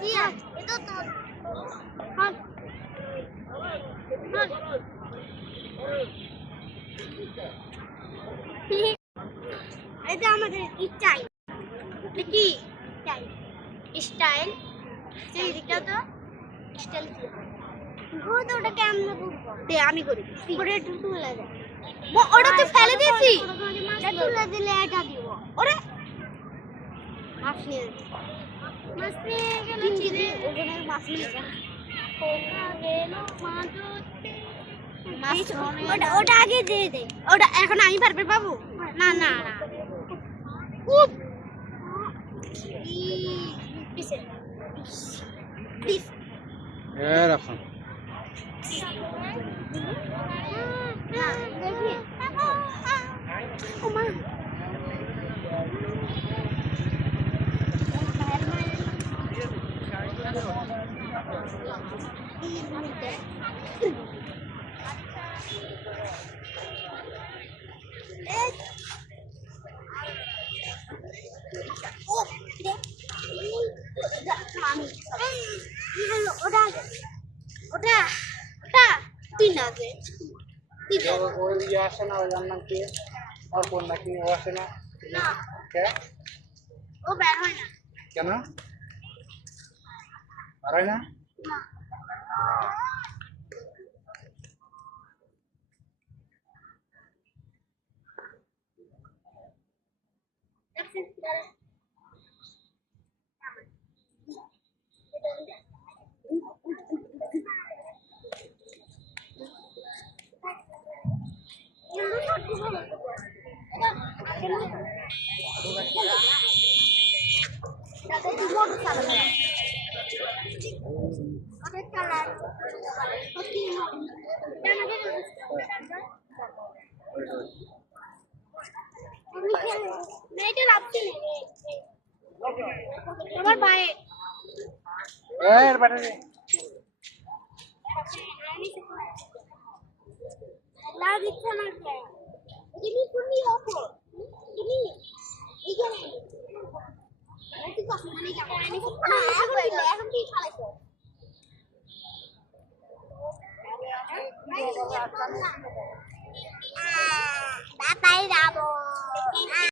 iya itu tuh hot এটা আমাদের style কি স্টাইল সেইটা তো স্টাইল ভূত ওটা কেমন করবো দে আমি করি করে একটু তুলে দে ওটা তো ফেলে দিয়েছি এটা তুলে দিলে এটা দিব ওরে মাছ নিয়ে গেল চিড়ে ওখানে মাছ নিয়ে ওটা আগে দিয়ে দে ওটা এখন আমি পারবে বাবু না না না উপ এরকম ওটা ওটা ওটা তুই না দে ওই ইয়ে আসে না ওই নাম কি অর্পণ নাকি ও আসে না না কে ও বের হয় না কেন পারে না না তোমার ভাই এর বাড়ি না দিচ্ছে না তুমি তুমি ওপো তুমি এইখানে ঠিক আছে মানে এখন কি খালাইছো বাবাই যাবো